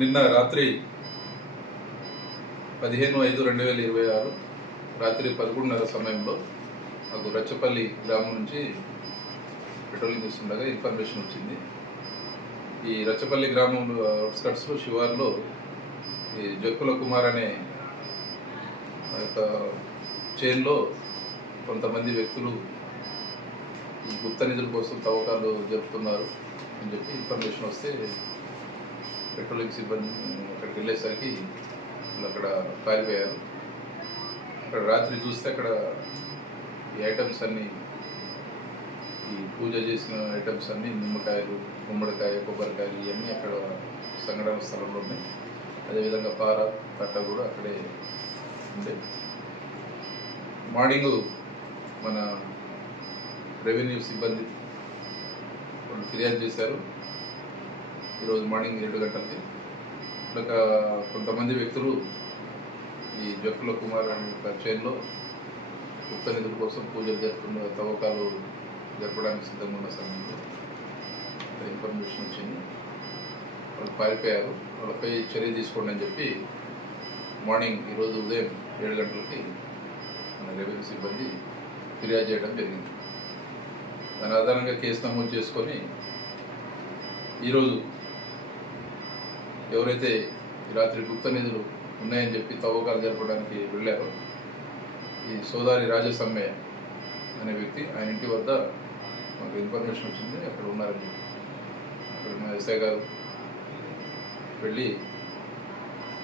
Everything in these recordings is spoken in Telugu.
నిన్న రాత్రి 15/5/2026 రాత్రి 11:30 సమయంలో నాకు రచ్చపల్లి గ్రామం నుంచి పెట్రోలింగ్ చేస్తుండగా ఇన్ఫర్మేషన్ వచ్చింది. ఈ రచ్చపల్లి గ్రామం అవుట్స్కట్స్లో శివార్లో ఈ జక్కుల కుమార్ అనే యొక్క చైన్లో కొంతమంది వ్యక్తులు ఈ గుప్త నిధుల కోసం తవ్వకాలు జరుపుతున్నారు అని చెప్పి ఇన్ఫర్మేషన్ వస్తే పెట్రోలింగ్ సిబ్బంది అక్కడికి వెళ్ళేసరికి వాళ్ళు అక్కడ పారిపోయారు. అక్కడ రాత్రి చూస్తే అక్కడ ఈ ఐటమ్స్ అన్నీ, ఈ పూజ చేసిన ఐటమ్స్ అన్నీ, నిమ్మకాయలు, గుమ్మడికాయ, కొబ్బరికాయలు ఇవన్నీ అక్కడ సంఘటన స్థలంలో ఉన్నాయి. అదేవిధంగా పార కట్ట కూడా అక్కడే ఉండే. మార్నింగు మన రెవెన్యూ సిబ్బంది వాళ్ళు ఫిర్యాదు చేశారు. ఈరోజు మార్నింగ్ 7 గంటలకి ఇక కొంతమంది వ్యక్తులు ఈ జక్కుల కుమార్ అనే చైన్లో గుప్త నిధుల కోసం పూజలు జరుపుతున్న తవ్వకాలు జరపడానికి సిద్ధంగా ఉన్న సమయంలో ఇన్ఫర్మేషన్ వచ్చింది. వాళ్ళు పారిపోయారు. వాళ్ళపై చర్య తీసుకోండి అని చెప్పి మార్నింగ్ ఈరోజు ఉదయం 7 గంటలకి మన రెవెన్యూ సిబ్బంది ఫిర్యాదు చేయడం జరిగింది. దాని ఆధారంగా కేసు నమోదు చేసుకొని ఈరోజు ఎవరైతే ఈ రాత్రి గుప్త నిధులు ఉన్నాయని చెప్పి తవ్వకాలు జరపడానికి వెళ్ళారో ఈ సోదారి రాజసమ్మె అనే వ్యక్తి, ఆయన ఇంటి వద్ద మాకు ఇన్ఫర్మేషన్ వచ్చింది. అక్కడ ఉన్నారని అక్కడ మా ఎస్ఐ గారు వెళ్ళి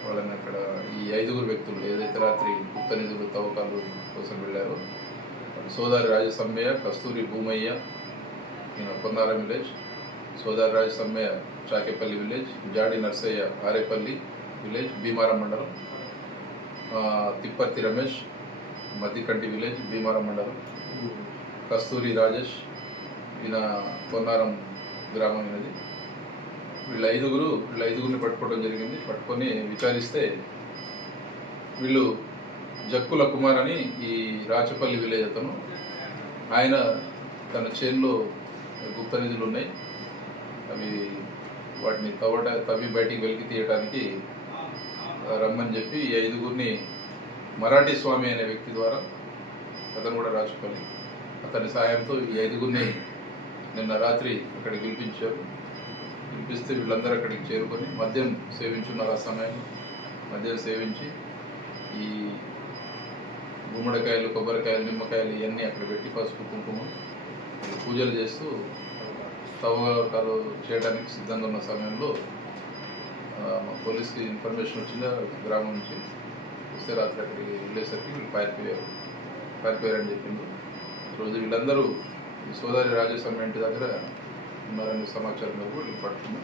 వాళ్ళని అక్కడ ఈ 5 వ్యక్తులు ఏదైతే రాత్రి గుప్త నిధులు తవ్వకాలు కోసం వెళ్ళారో సోదారి రాజసమ్మయ్య, కస్తూరి భూమయ్య, ఈయన Ponnaram village, Sodari Rajasammayya Chakepalli village, Jadi Narsayya Arepalli village Bhimaram mandal, Tipparthi Ramesh Maddikanti village Bhimaram mandal, Kasturi Rajesh ఈయన పొన్నారం గ్రామం అనేది. వీళ్ళ ఐదుగురిని పట్టుకోవడం జరిగింది. పట్టుకొని విచారిస్తే వీళ్ళు జక్కుల కుమార్ అని ఈ రాచపల్లి విలేజ్ అతను, ఆయన తన చేనులో గుప్త నిధులు ఉన్నాయి, అవి వాటిని తవ్వి బయటికి వెలికి తీయడానికి రమ్మని చెప్పి ఈ 5గురిని మరాఠీ స్వామి అనే వ్యక్తి ద్వారా, అతను కూడా రాచపల్లి, అతని సాయంతో ఈ 5గురిని నిన్న రాత్రి అక్కడికి పిలిపిస్తే వీళ్ళందరూ అక్కడికి చేరుకొని మద్యం సేవించున్నారు. ఆ సమయంలో మద్యం సేవించి ఈ గుమ్మడికాయలు, కొబ్బరికాయలు, నిమ్మకాయలు ఇవన్నీ అక్కడ పెట్టి పసుపు కుంకుమ పూజలు చేస్తూ తవ్వకాలు చేయడానికి సిద్ధంగా ఉన్న సమయంలో మా పోలీస్కి ఇన్ఫర్మేషన్ వచ్చింది గ్రామం నుంచి. వస్తే రాత్రి అక్కడికి వెళ్ళేసరికి వీళ్ళు పారిపోయారని చెప్పింది. రోజు వీళ్ళందరూ ఈ సోదారి రాజస్వామి ఇంటి దగ్గర ఉన్నారనే సమాచారం మేరకు వీళ్ళు పట్టుకుని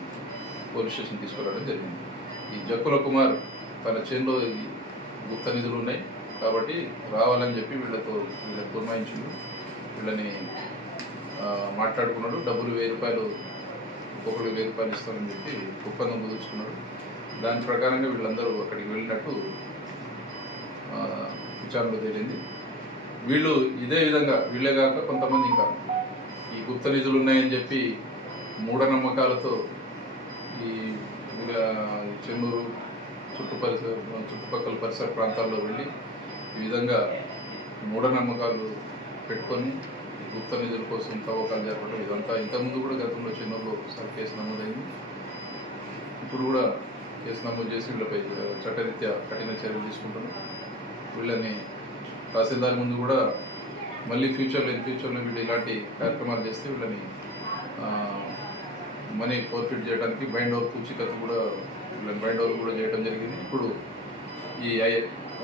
పోలీస్ స్టేషన్ తీసుకురావడం జరిగింది. ఈ జక్కుల కుమార్ తన చేనులో ఈ గుప్త నిధులు ఉన్నాయి కాబట్టి రావాలని చెప్పి వీళ్ళని పురమాయించిండు. వీళ్ళని మాట్లాడుకున్నాడు. డబ్బులు 1000 రూపాయలు, ఒక్కొక్కడికి 1000 రూపాయలు ఇస్తామని చెప్పి ఒప్పందం కుదుర్చుకున్నాడు. దాని ప్రకారంగా వీళ్ళందరూ అక్కడికి వెళ్ళినట్టు విచారణలో తేలింది. వీళ్ళు ఇదే విధంగా వీళ్ళే కాక కొంతమంది ఇంకా ఈ గుప్త నిధులు ఉన్నాయని చెప్పి మూఢనమ్మకాలతో ఈ చెన్నూరు చుట్టుపక్కల పరిసర ప్రాంతాల్లో వెళ్ళి ఈ విధంగా మూఢనమ్మకాలు పెట్టుకొని గుప్త నిధుల కోసం తవ్వకాలు జరపడం ఇదంతా ఇంతకుముందు కూడా గతంలో చెన్నూరులో ఒకసారి కేసు నమోదైంది. ఇప్పుడు కూడా కేసు నమోదు చేసి వీళ్ళపై చట్టరీత్యా కఠిన చర్యలు తీసుకుంటున్నాం. వీళ్ళని తహసీల్దార్ ముందు కూడా మళ్ళీ ఫ్యూచర్లో వీళ్ళు ఇలాంటి కార్యక్రమాలు చేస్తే వీళ్ళని మనీ ఫోర్ఫిట్ చేయడానికి బైండ్ ఓవర్ పూచికత్తు కూడా వీళ్ళని బైండ్ ఓవర్ కూడా చేయడం జరిగింది. ఇప్పుడు ఈ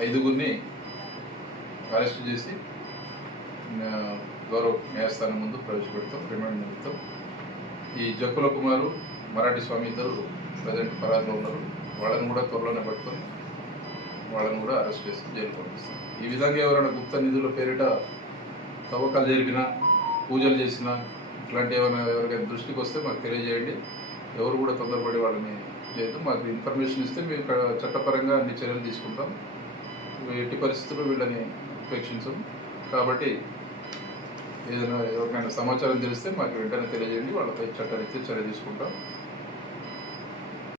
5గురిని అరెస్ట్ చేసి గౌరవ న్యాయస్థానం ముందు ప్రవేశపెడతాం రిమాండ్ నిమిత్తం. ఈ జక్కుల కుమారు, మరాఠీ స్వామి ఇద్దరు ప్రజెంట్ పరారులో ఉన్నారు. వాళ్ళని కూడా త్వరలోనే పట్టుకొని వాళ్ళని కూడా అరెస్ట్ చేసి జైలు పంపిస్తాం. ఈ విధంగా ఎవరైనా గుప్త నిధుల పేరిట తవ్వకాలు జరిపినా, పూజలు చేసినా, ఇట్లాంటి ఏమైనా ఎవరికైనా దృష్టికి వస్తే మాకు తెలియజేయండి. ఎవరు కూడా తొందరపడి వాళ్ళని చేయదు. మాకు ఇన్ఫర్మేషన్ ఇస్తే మేము చట్టపరంగా అన్ని చర్యలు తీసుకుంటాం. ఎట్టి పరిస్థితుల్లో వీళ్ళని ఉపేక్షించం. కాబట్టి ఏదైనా ఎవరికైనా సమాచారం తెలిస్తే మాకు వెంటనే తెలియజేయండి. వాళ్ళపై చట్టరీత్యా చర్య తీసుకుంటాం.